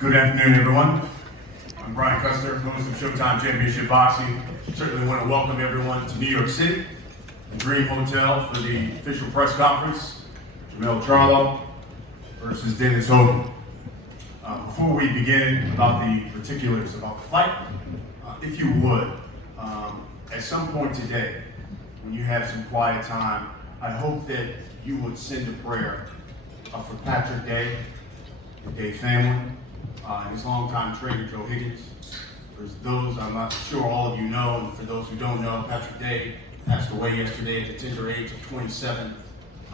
Good afternoon, everyone. I'm Brian Custer, host of Showtime Championship Boxing. Certainly want to welcome everyone to New York City, the Dream Hotel, for the official press conference. Jermall Charlo versus Dennis Hogan. Before we begin about the particulars about the fight, if you would, at some point today, when you have some quiet time, I hope that you would send a prayer for Patrick Day, the Day family, and his longtime trainer, Joe Higgins. For those, I'm not sure all of you know, and for those who don't know, Patrick Day passed away yesterday at the tender age of 27,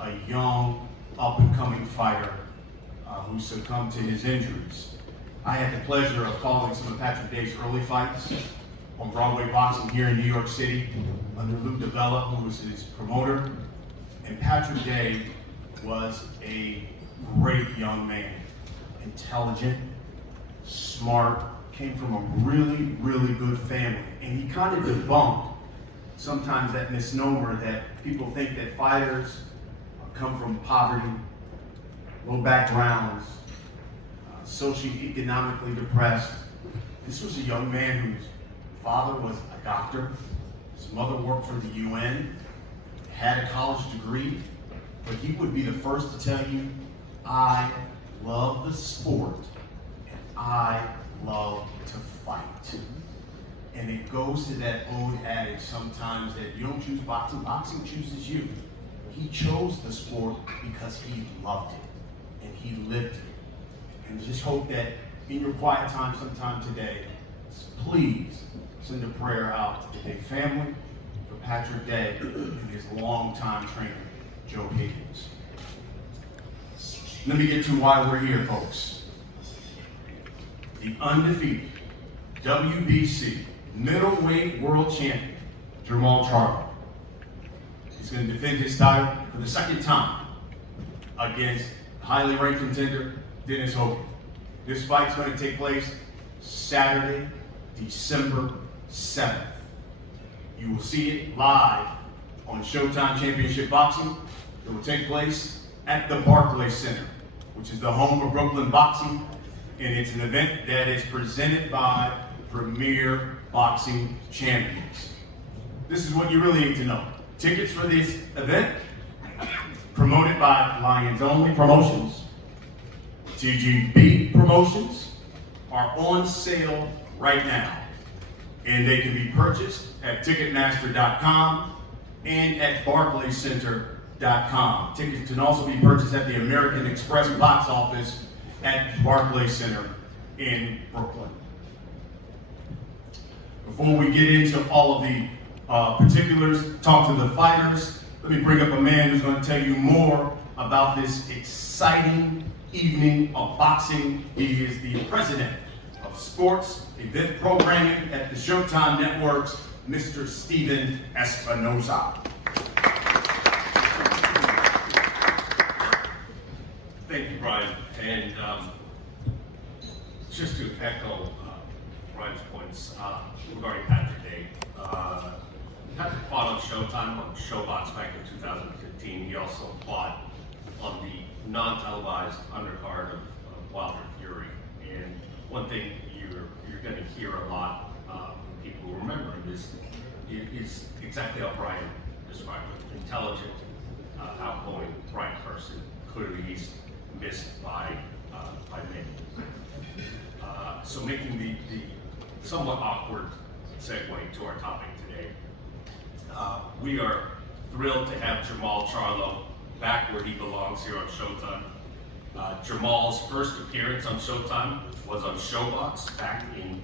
a young, up-and-coming fighter who succumbed to his injuries. I had the pleasure of calling some of Patrick Day's early fights on Broadway Boxing here in New York City under Luke DeBella, who was his promoter. And Patrick Day was a great young man, intelligent, smart, came from a really, really good family. And he kind of debunked sometimes that misnomer that people think that fighters come from poverty, low backgrounds, socioeconomically depressed. This was a young man whose father was a doctor, his mother worked for the UN, had a college degree, but he would be the first to tell you, I love the sport and I love to fight. And it goes to that old adage sometimes that you don't choose boxing, boxing chooses you. He chose the sport because he loved it and he lived it. And just hope that in your quiet time sometime today, please send a prayer out to the Day family, for Patrick Day, and his longtime trainer, Joe Higgins. Let me get to why we're here, folks. The undefeated WBC middleweight world champion, Jermall Charlo. He's going to defend his title for the second time against highly ranked contender, Dennis Hogan. This fight's going to take place Saturday, December 7th. You will see it live on Showtime Championship Boxing. It will take place at the Barclays Center, which is the home of Brooklyn Boxing, and it's an event that is presented by Premier Boxing Champions. This is what you really need to know. Tickets for this event, promoted by Lions Only Promotions, TGB Promotions, are on sale right now. And they can be purchased at Ticketmaster.com and at BarclaysCenter.com. Tickets can also be purchased at the American Express box office at Barclays Center in Brooklyn. Before we get into all of the particulars, talk to the fighters, let me bring up a man who's going to tell you more about this exciting evening of boxing. He is the president of sports event programming at the Showtime Networks, Mr. Steven Espinoza. Thank you, Brian. And just to echo Brian's points regarding Patrick Day. Patrick fought on Showtime on Showbox back in 2015. He also fought on the non-televised undercard of Wilder Fury. And one thing you're going to hear a lot from people who remember him is exactly how Brian described him. Intelligent, outgoing, bright person. Clearly he's missed by many. So making the somewhat awkward segue to our topic today, we are thrilled to have Jermall Charlo back where he belongs here on Showtime. Jermall's first appearance on Showtime was on Showbox back in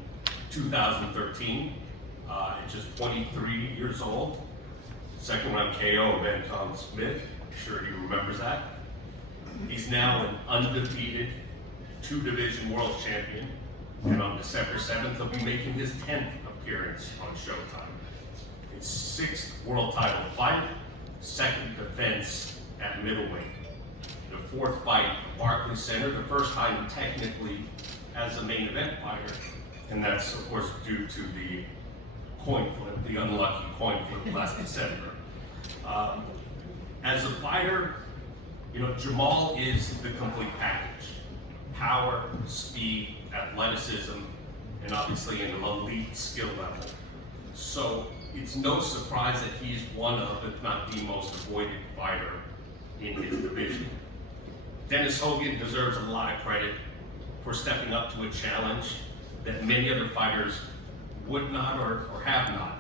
2013, at just 23 years old. Second round KO of Anton Smith, I'm sure he remembers that. He's now an undefeated two-division world champion, and on December 7th, he'll be making his 10th appearance on Showtime. His 6th world title fight, 2nd defense at middleweight. The 4th fight at Barclays Center, the first time technically as a main event fighter, and that's of course due to the coin flip, the unlucky coin flip last December. As a fighter, Jermall is the complete package. Power, speed, athleticism, and obviously an elite skill level. So it's no surprise that he's one of, if not the most avoided fighter in his division. Dennis Hogan deserves a lot of credit for stepping up to a challenge that many other fighters would not or have not.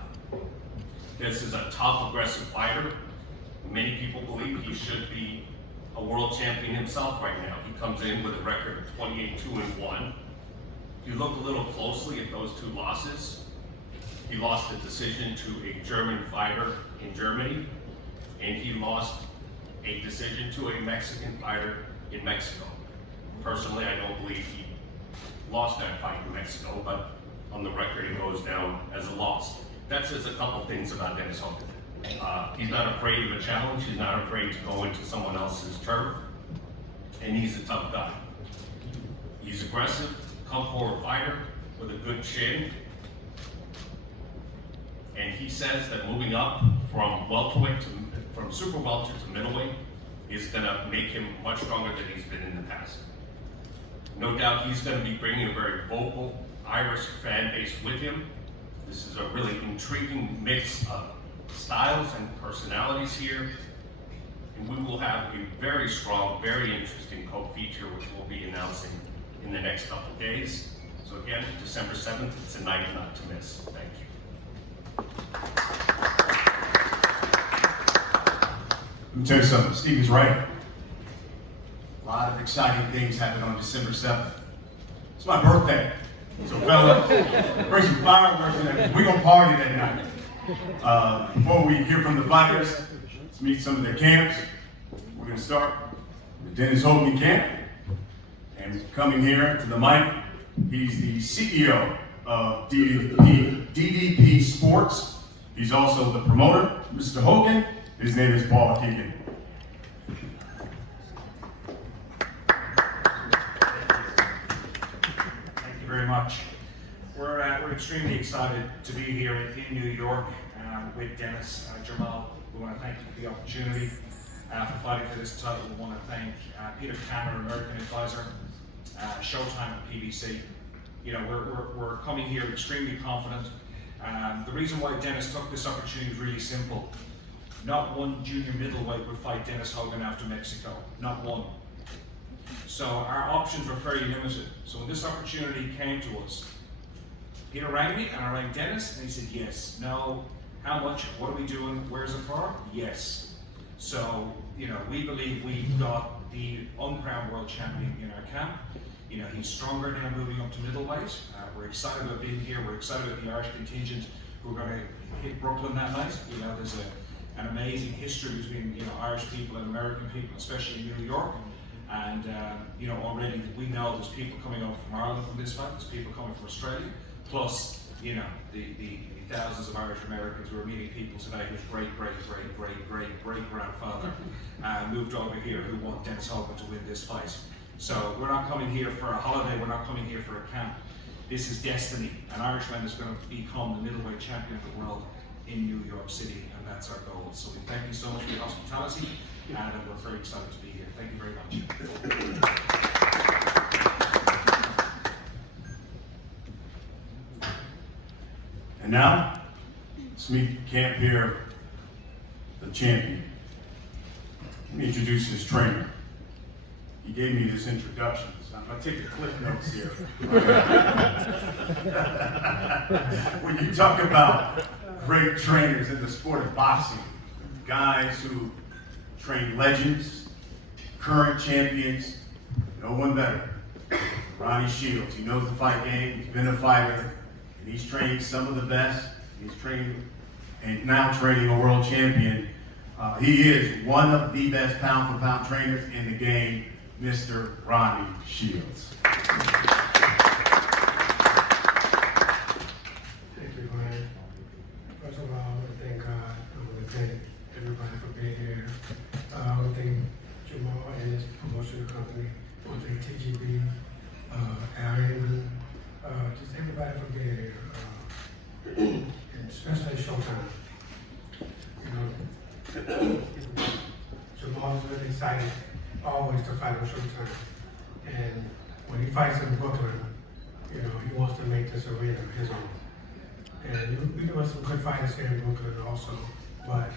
This is a tough, aggressive fighter. Many people believe he should be a world champion himself right now. He comes in with a record of 28-2-1. If you look a little closely at those 2 losses, he lost a decision to a German fighter in Germany, and he lost a decision to a Mexican fighter in Mexico. Personally, I don't believe he lost that fight in Mexico, but on the record it goes down as a loss. That says a couple things about Dennis Hogan. He's not afraid of a challenge, he's not afraid to go into someone else's turf, and he's a tough guy. He's aggressive, come forward fighter with a good chin, and he says that moving up from welterweight from super welter to middleweight is going to make him much stronger than he's been in the past. No doubt he's going to be bringing a very vocal Irish fan base with him. This is a really intriguing mix of styles and personalities here. And we will have a very strong, very interesting co-feature which we'll be announcing in the next couple of days. So again, December 7th, it's a night not to miss. Thank you. Let me tell you something, Steve is right. A lot of exciting things happen on December 7th. It's my birthday. So fellas, bring some fireworks and we're gonna party that night. Before we hear from the fighters, let's meet some of their camps. We're gonna start with Dennis Hogan camp. And coming here to the mic, he's the CEO of DDP Sports. He's also the promoter, Mr. Hogan. His name is Paul Keegan. Thank you very much. We're extremely excited to be here in New York with Dennis Jermall. We want to thank you for the opportunity for fighting for this title. We want to thank Peter Cameron, American Advisor, Showtime and PBC. We're coming here extremely confident. The reason why Dennis took this opportunity is really simple. Not one junior middleweight would fight Dennis Hogan after Mexico. Not one. So our options were very limited. So when this opportunity came to us, Peter rang me and I rang Dennis and he said yes, no, how much, what are we doing, where's it for? Yes. So, we believe we've got the uncrowned world champion in our camp. He's stronger now moving up to middleweight. We're excited about being here. We're excited about the Irish contingent who are going to hit Brooklyn that night. There's an amazing history between Irish people and American people, especially in New York. And already we know there's people coming over from Ireland from this fight. There's people coming from Australia. Plus, the thousands of Irish Americans. We're meeting people today whose great grandfather moved over here who want Dennis Hogan to win this fight. So we're not coming here for a holiday, we're not coming here for a camp. This is destiny. An Irishman is going to become the middleweight champion of the world in New York City, and that's our goal. So we thank you so much for your hospitality, and we're very excited to be here. Thank you very much. And now, let's meet the camp here, the champion. Let me introduce his trainer. He gave me this introduction, so I'm going to take the cliff notes here. When you talk about great trainers in the sport of boxing, guys who train legends, current champions, no one better. Ronnie Shields, he knows the fight game, he's been a fighter, and he's trained some of the best. He's trained and now training a world champion. He is one of the best pound-for-pound trainers in the game Mr. Ronnie Shields. Thank you, Brian. First of all, I want to thank God. I want to thank everybody for being here. I want to thank Jermall and his promotion company. I want to thank TGB, Aaron, just everybody for being here. And especially Showtime. You know, Jermall is really excited always to fight on Showtime. And when he fights in Brooklyn, you know, he wants to make this arena his own. And we know some good fighters here in Brooklyn also, but,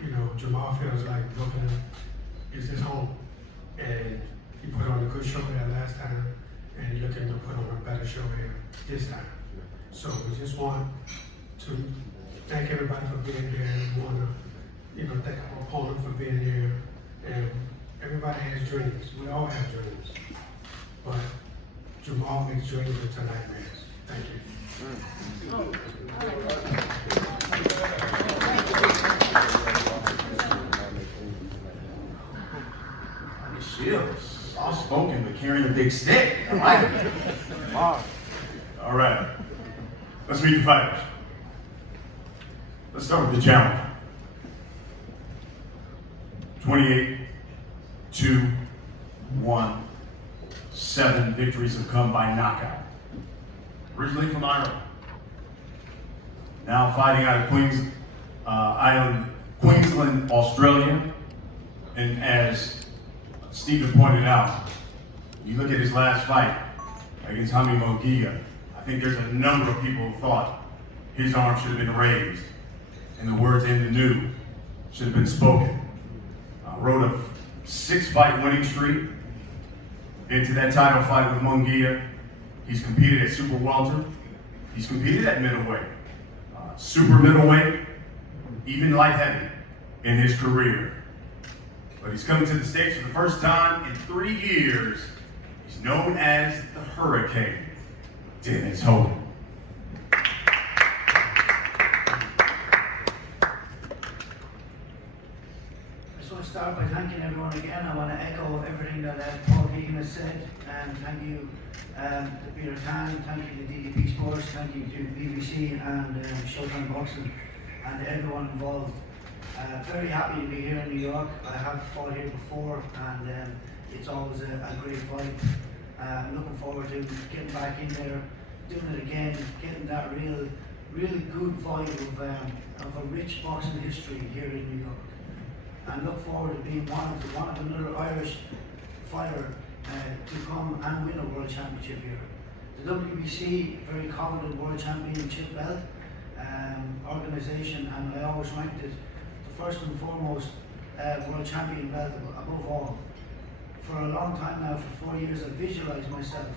you know, Jermall feels like Brooklyn is his home. And he put on a good show there last time, and he's looking to put on a better show here this time. So we just want to thank everybody for being here. We want to, you know, thank our opponent for being here. And everybody has dreams. We all have dreams. But Jermall makes dreams into nightmares. Thank you. Ronnie Shields, soft spoken but carrying a big stick. I like it. All right. Let's meet the fighters. Let's start with the challenge. 28, 2, 1, 7 victories have come by knockout. Originally from Ireland. Now fighting out of Queensland, Australia. And as Stephen pointed out, you look at his last fight against Jaime Munguia, I think there's a number of people who thought his arm should have been raised and the words "in the new" should have been spoken. Wrote a 6-fight winning streak into that title fight with Munguia. He's competed at super welter. He's competed at middleweight, super middleweight, even light heavy in his career. But he's coming to the States for the first time in 3 years. He's known as the Hurricane, Dennis Hogan. I just want to start by thanking everyone again. I want to echo everything that Paul Keegan has said. And thank you to Peter Khan, thank you to DDP Sports, thank you to BBC and Showtime Boxing, and everyone involved. Very happy to be here in New York. I have fought here before, and it's always a great fight. I'm looking forward to getting back in there, doing it again, getting that really good vibe of a rich boxing history here in New York. And look forward to being one of another Irish fighter to come and win a world championship here. The WBC, very coveted world championship belt organisation, and I always ranked it the first and foremost world champion belt above all. For a long time now, for 4 years, I've visualised myself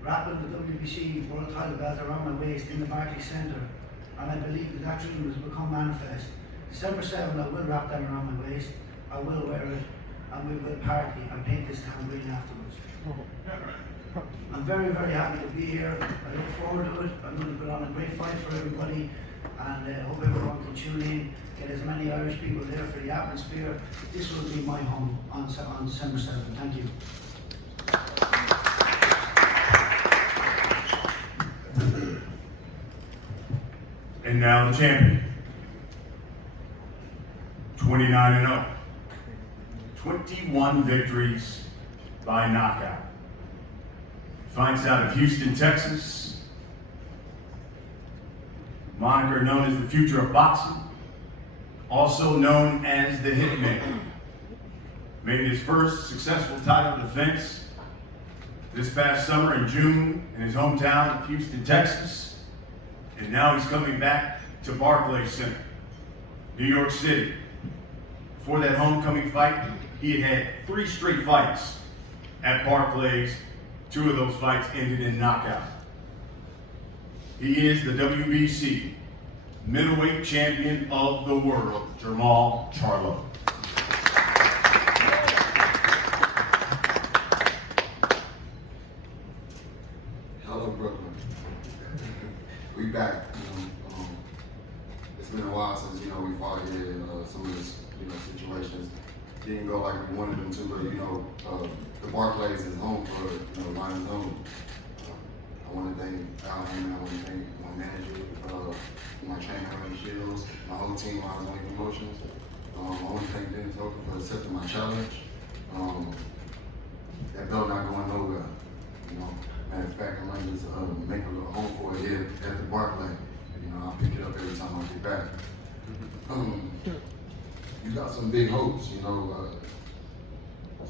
wrapping the WBC world title belt around my waist in the Barclays Centre, and I believe that dream has become manifest. December 7th, I will wrap that around my waist, I will wear it, and we will party and paint this town green afterwards. I'm very, very happy to be here. I look forward to it. I'm going to put on a great fight for everybody, and hope everyone can tune in, get as many Irish people there for the atmosphere. This will be my home on December 7th. Thank you. And now the champion. 29-0. 21 victories by knockout. Fights out of Houston, Texas. Moniker known as the future of boxing. Also known as the Hitman. Made his first successful title defense this past summer in June in his hometown of Houston, Texas. And now he's coming back to Barclays Center, New York City. Before that homecoming fight, he had 3 straight fights at Barclays. 2 of those fights ended in knockout. He is the WBC middleweight champion of the world, Jermall Charlo. Hello, Brooklyn. We back. It's been a while since we fought here. Some of this situations didn't go like we wanted them to, but the Barclays is home for Lions Zone. I want to thank Al Hammond. I want to thank my manager, my trainer, Randy Shields, my whole team, Lions Zone Promotions. I want to thank Dennis Hogan for accepting my challenge. That belt not going nowhere. Matter of fact, I might just make a little home for it here at the Barclays. I'll pick it up every time I get back. You got some big hopes,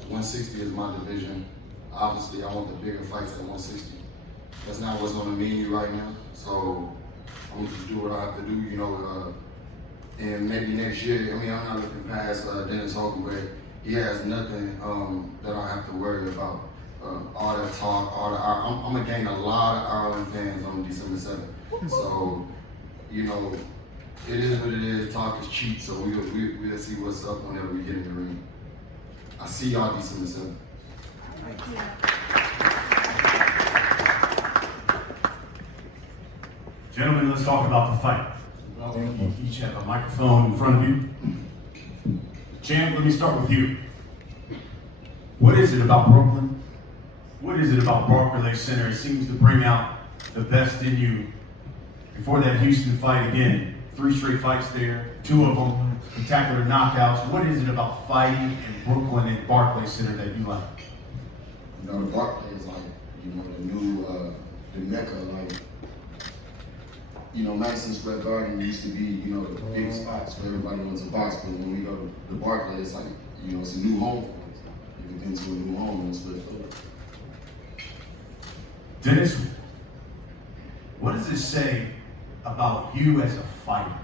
160 is my division. Obviously, I want the bigger fights at 160. That's not what's on the menu right now. So I'm gonna just do what I have to do, and maybe next year, I'm not looking past Dennis Hogan, but he has nothing that I have to worry about. All that talk, I'm gonna gain a lot of Ireland fans on December 7th. So, it is what it is. Talk is cheap, so we'll see what's up whenever we get in the ring. I see y'all December 7th. Gentlemen, let's talk about the fight. You each have a microphone in front of you. Champ, let me start with you. What is it about Brooklyn? What is it about Barclays Center? It seems to bring out the best in you. Before that Houston fight, again, 3 straight fights there, 2 of them spectacular knockouts. What is it about fighting in Brooklyn and Barclays Center that you like? The Barclays is like, the new, the Mecca, Madison Square Garden used to be, the big spots where everybody wants to box, but when we go to the Barclays, it's like, it's a new home. You've been to a new home and it's good for Dennis, what does this say about you as a fighter?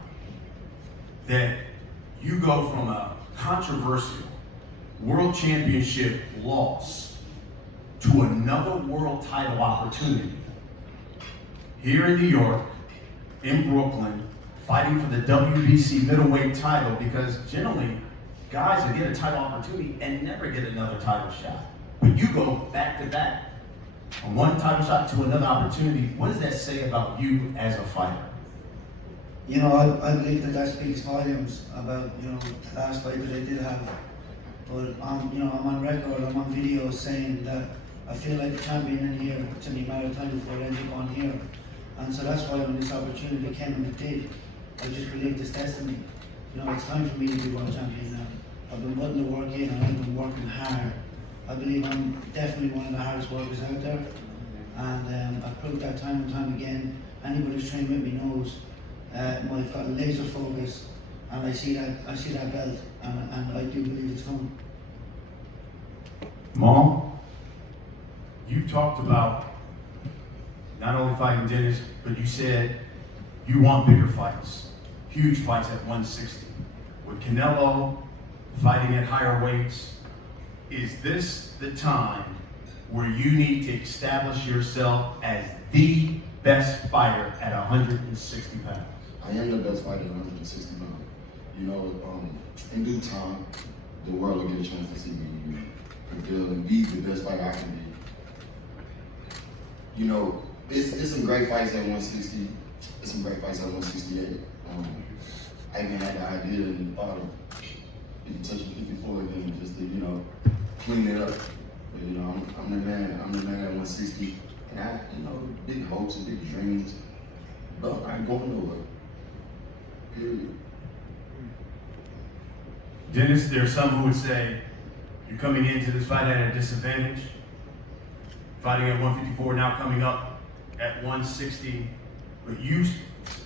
That you go from a controversial world championship loss to another world title opportunity here in New York, in Brooklyn, fighting for the WBC middleweight title, because generally guys that get a title opportunity and never get another title shot. But you go back to back from one title shot to another opportunity. What does that say about you as a fighter? I believe that speaks volumes about, the last fight that I did have. But, I'm on record, I'm on video saying that I feel like the champion in here to me matter of time before it ends up on here. And so that's why when this opportunity came and it did, I just believed it's destiny. It's time for me to be world champion now. I've been putting the work in and I've been working hard. I believe I'm definitely one of the hardest workers out there. And I've proved that time and time again. Anybody who's trained with me knows I've got a laser focus, and I see that belt, and I do believe it's coming. Mom, you talked about not only fighting Dennis, but you said you want bigger fights, huge fights at 160. With Canelo fighting at higher weights, is this the time where you need to establish yourself as the best fighter at 160 pounds? I am the best fighter at 160 pounds. In due time, the world will get a chance to see me and be the best fighter I can be. It's some great fights at 160. It's some great fights at 168. I even had the idea in the bottom. You can touch 54 again just to, clean it up. But, I'm the man. I'm the man at 160. And I, big hopes and big dreams. But I ain't going nowhere. Period. Dennis, there are some who would say you're coming into this fight at a disadvantage. Fighting at 154, now coming up at 160. But you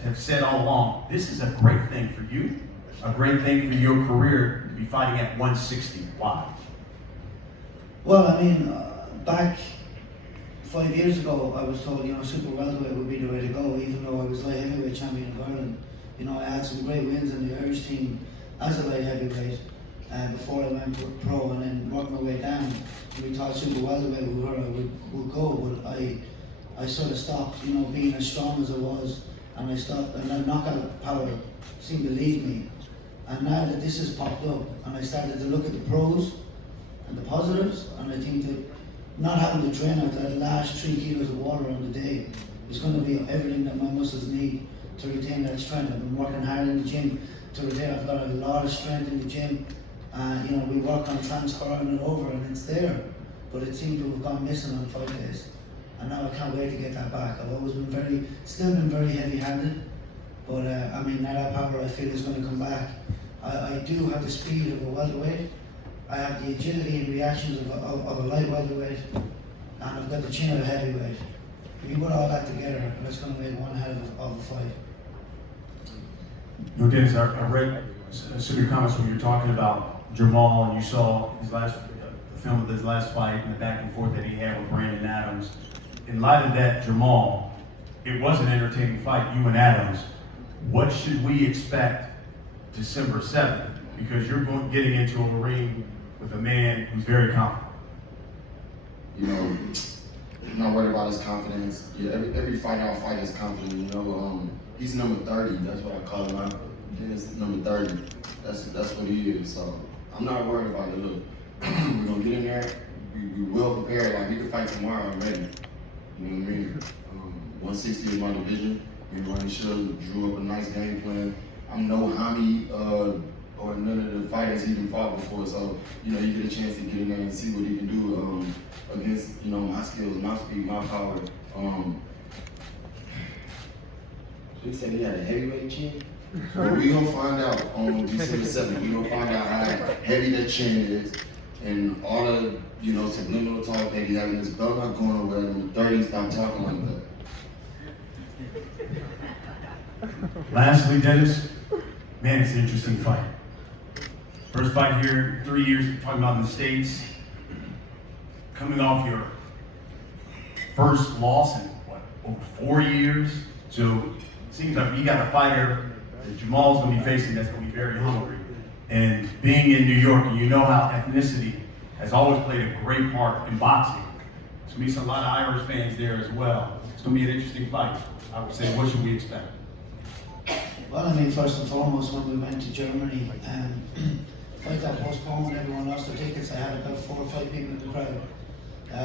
have said all along, this is a great thing for you, a great thing for your career to be fighting at 160. Why? Well, back 5 years ago, I was told, super welterweight would be the way to go, even though I was light heavyweight champion of Ireland. I had some great wins in the Irish team as a light heavyweight before I went pro, and then worked my way down. We thought super welterweight was where I would go, but I sort of stopped, being as strong as I was, and I stopped, and that knockout power seemed to leave me. And now that this has popped up, and I started to look at the pros and the positives, and I think that not having to drain out that last 3 kilos of water on the day is going to be everything that my muscles need to retain that strength. I've been working hard in the gym to retain. I've got a lot of strength in the gym You know, we work on transferring it over and it's there, but it seemed to have gone missing on 5 days. And now I can't wait to get that back. I've always been still been very heavy-handed, but I mean, now that power I feel is going to come back. I do have the speed of a welterweight. I have the agility and reactions of a light welterweight, and I've got the chin of a heavyweight. If you put all that together, that's going to make one hell of a fight. You know, Dennis, I read some of your comments when you were talking about Jermall, and you saw the film of his last fight and the back and forth that he had with Brandon Adams. In light of that, Jermall, it was an entertaining fight, you and Adams. What should we expect December 7th? Because you're getting into a ring with a man who's very confident. You know, I'm not worried about his confidence. Yeah, every fight I'll fight is confident. You know, he's number 30. That's what I call him. He's number 30. That's what he is. So I'm not worried about it. Look, we're gonna get in there. We well prepared. Like we can fight tomorrow already. You know what I mean? 160 is my division. We running show, drew up a nice game plan. I know Hami or none of the fighters even fought before, so you know you get a chance to get in there and see what he can do against my skills, my speed, my power. He said he had a heavyweight chin. Well, we gonna find out on December 7th. We gonna find out how heavy that chin is, and all the subliminal talk that he having. His belt not going nowhere. In the 30s, stop talking like that. Lastly, Dennis, man, it's an interesting fight. First fight here, 3 years, talking about in the States. Coming off your first loss in, over 4 years? So it seems like you got a fighter that Jermall's going to be facing that's going to be very hungry. And being in New York, and you know how ethnicity has always played a great part in boxing. There's going to be a lot of Irish fans there as well. It's going to be an interesting fight. I would say, what should we expect? Well, I mean, first and foremost, when we went to Germany, fight got postponed, everyone lost their tickets. I had about 4 or 5 people in the crowd.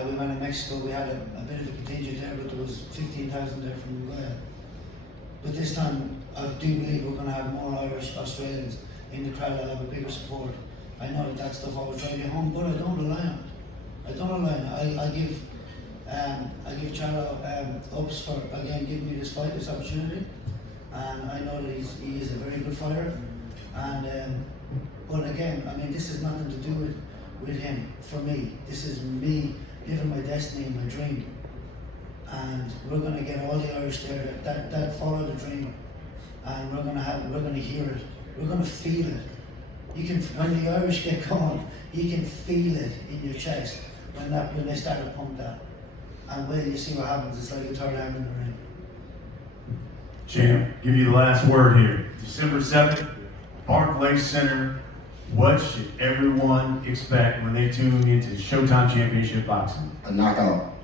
We went to Mexico, we had a bit of a contingent there, but there was 15,000 there from Uruguay. But this time, I do believe we're going to have more Irish Australians in the crowd. I'll have a bigger support. I know that stuff always drives you home, but I don't rely on it. I don't rely on it. I give Charlo ups for, again, giving me this fight, this opportunity. And I know that he is a very good fighter. And but again, I mean, this has nothing to do with him. For me, this is me living my destiny and my dream. And we're going to get all the Irish there that follow the dream. And we're going to hear it. We're going to feel it. You can, when the Irish get going, you can feel it in your chest when they start to pump that. And wait till you see what happens. It's like a third arm in the ring. Champ, give you the last word here. December 7th, Barclays Center. What should everyone expect when they tune into Showtime Championship Boxing? A knockout.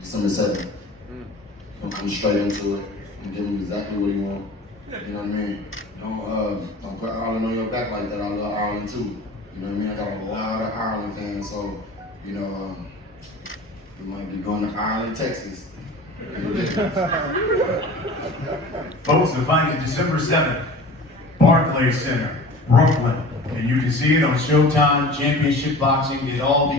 December 7th. I'm coming straight into it. I'm giving him exactly what he wants. You know what I mean? Don't put Ireland on your back like that. I love Ireland too. You know what I mean? I got a lot of Ireland fans, so we might be going to Ireland, Texas. Folks, the fight is December 7th, Barclays Center, Brooklyn. And you can see it on Showtime Championship Boxing. It all